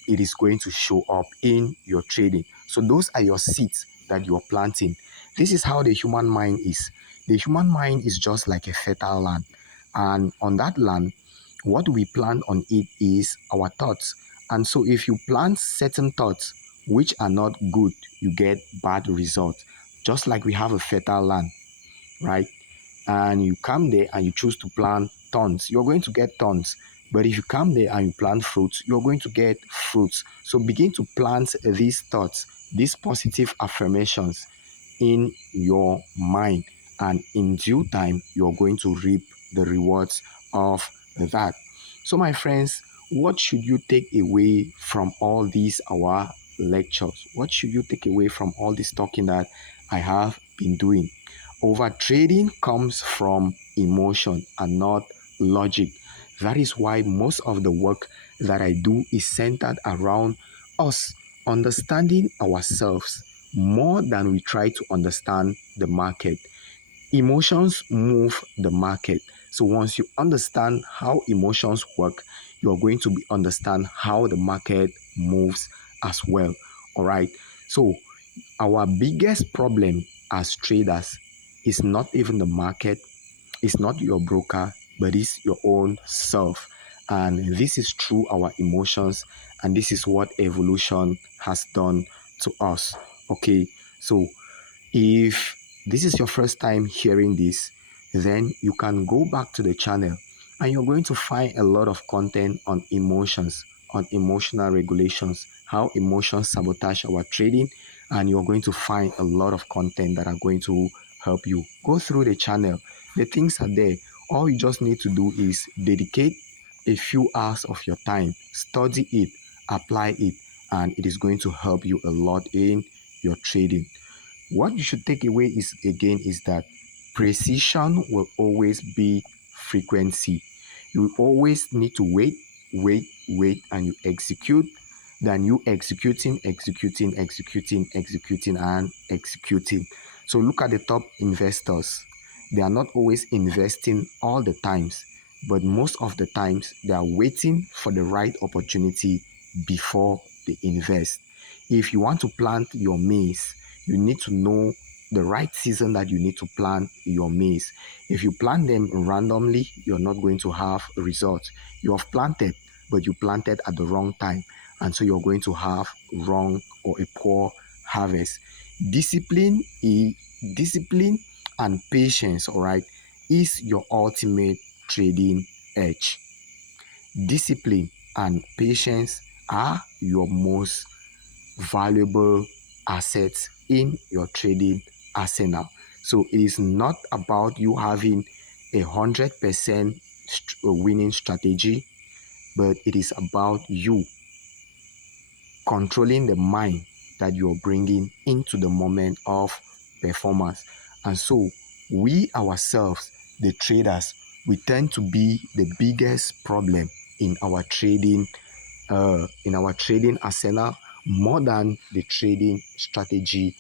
it is going to show up in your trading. So those are your seeds that you're planting. This is how the human mind is. The human mind is just like a fertile land. And on that land, what we plant on it is our thoughts. And so if you plant certain thoughts which are not good, you get bad results. Just like we have a fertile land, right? And you come there and you choose to plant tons, you're going to get tons. But if you come there and you plant fruits, you're going to get fruits. So begin to plant these thoughts, these positive affirmations in your mind. And in due time, you're going to reap the rewards of that. So, my friends, what should you take away from all these our lectures? What should you take away from all this talking that I have been doing? Overtrading comes from emotion and not logic. That is why most of the work that I do is centered around us understanding ourselves more than we try to understand the market. Emotions move the market. So once you understand how emotions work, you're going to understand how the market moves as well. All right. So our biggest problem as traders is not even the market, it's not your broker, but it's your own self. And this is through our emotions, and this is what evolution has done to us. Okay, so if this is your first time hearing this, then you can go back to the channel And you're going to find a lot of content on emotions, on emotional regulations, how emotions sabotage our trading, and you're going to find a lot of content that are going to help you. Go through the channel. The things are there. All you just need to do is dedicate a few hours of your time, study it, apply it, and it is going to help you a lot in your trading. What you should take away is again is that precision will always be frequency. You always need to wait, and you execute. Then you executing, and executing. So look at the top investors. They are not always investing all the times, but most of the times they are waiting for the right opportunity before they invest. If you want to plant your maize, you need to know the right season that you need to plant your maize. If you plant them randomly, you're not going to have results. You have planted, but you planted at the wrong time, and so you're going to have wrong or a poor harvest. Discipline, discipline and patience, all right, is your ultimate trading edge. Discipline and patience are your most valuable assets in your trading arsenal. So it is not about you having 100% winning strategy, but it is about you controlling the mind that you're bringing into the moment of performance. And so we ourselves, the traders, we tend to be the biggest problem in our trading arsenal, more than the trading strategy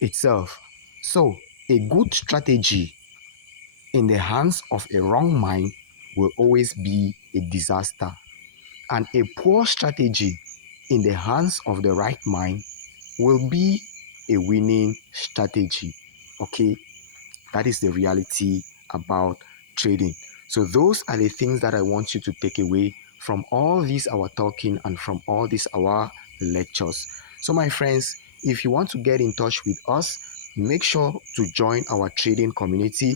itself. So a good strategy in the hands of a wrong mind will always be a disaster, and a poor strategy in the hands of the right mind will be a winning strategy. Okay, that is the reality about trading. So those are the things that I want you to take away from all this our talking and from all these our lectures. So my friends, if you want to get in touch with us, make sure to join our trading community.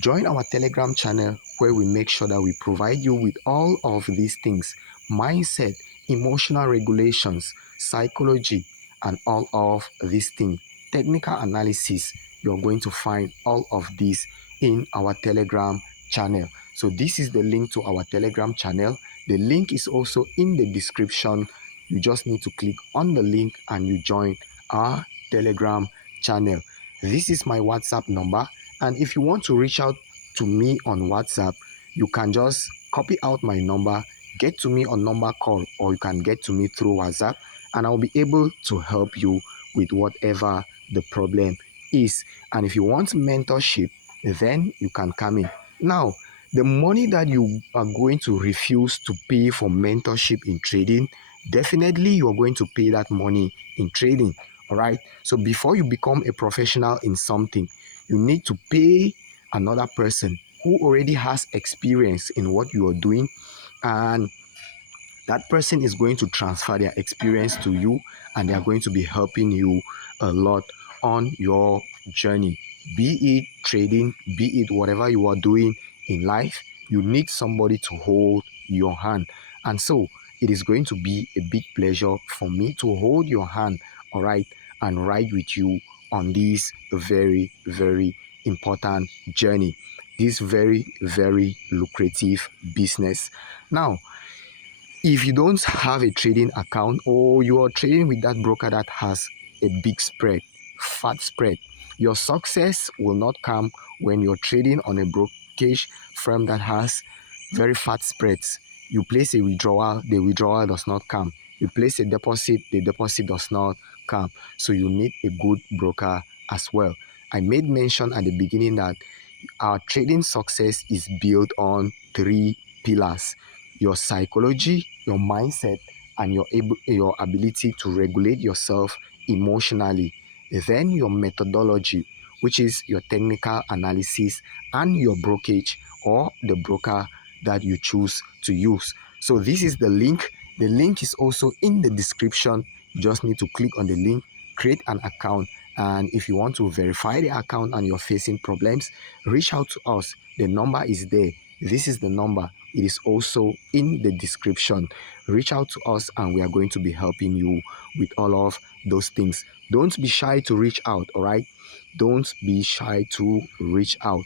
Join our Telegram channel where we make sure that we provide you with all of these things: mindset, emotional regulations, psychology, and all of these things. Technical analysis, you're going to find all of this in our Telegram channel. So this is the link to our Telegram channel. The link is also in the description. You just need to click on the link and you join our Telegram channel. This is my WhatsApp number, and if you want to reach out to me on WhatsApp, you can just copy out my number, get to me on number call, or you can get to me through WhatsApp, and I'll be able to help you with whatever the problem is. And if you want mentorship, then you can come in. Now, the money that you are going to refuse to pay for mentorship in trading, definitely you're going to pay that money in trading. All right. So before you become a professional in something, you need to pay another person who already has experience in what you are doing, and that person is going to transfer their experience to you, and they are going to be helping you a lot on your journey, be it trading, be it whatever you are doing in life. You need somebody to hold your hand, and so it is going to be a big pleasure for me to hold your hand, all right, and ride with you on this very very important journey, this very very lucrative business. Now, if you don't have a trading account, or you are trading with that broker that has a big spread, fat spread, your success will not come when you're trading on a brokerage firm that has very fat spreads. You place a withdrawal, the withdrawal does not come. You place a deposit, the deposit does not come. So you need a good broker as well. I made mention at the beginning that our trading success is built on three pillars: your psychology, your mindset, and your ability to regulate yourself emotionally. Then your methodology, which is your technical analysis, and your brokerage, or the broker that you choose to use. So this is the link. The link is also in the description. You just need to click on the link, create an account, and if you want to verify the account and you're facing problems, reach out to us. The number is there. This is the number. It is also in the description. Reach out to us and we are going to be helping you with all of those things. Don't be shy to reach out, all right? Don't be shy to reach out.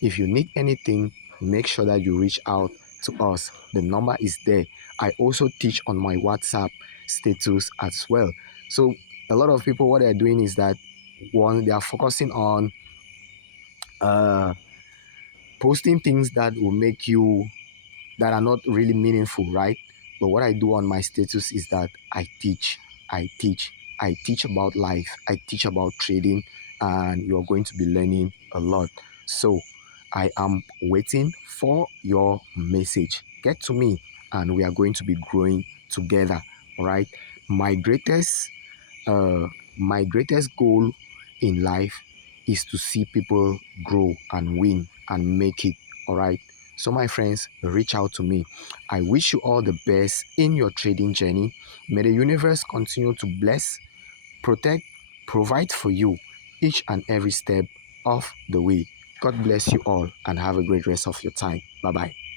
If you need anything, make sure that you reach out to us. The number is there. I also teach on my WhatsApp status as well. So a lot of people, what they're doing is that one, they are focusing on uh, posting things that will make you that are not really meaningful, right? But what I do on my status is that I teach, I teach about life, I teach about trading, and you're going to be learning a lot. So I am waiting for your message. Get to me, and we are going to be growing together, all right? My greatest uh, my greatest goal in life is to see people grow and win and make it. All right. So, my friends, reach out to me. I wish you all the best in your trading journey. May the universe continue to bless, protect, provide for you each and every step of the way. God bless you all and have a great rest of your time. Bye bye.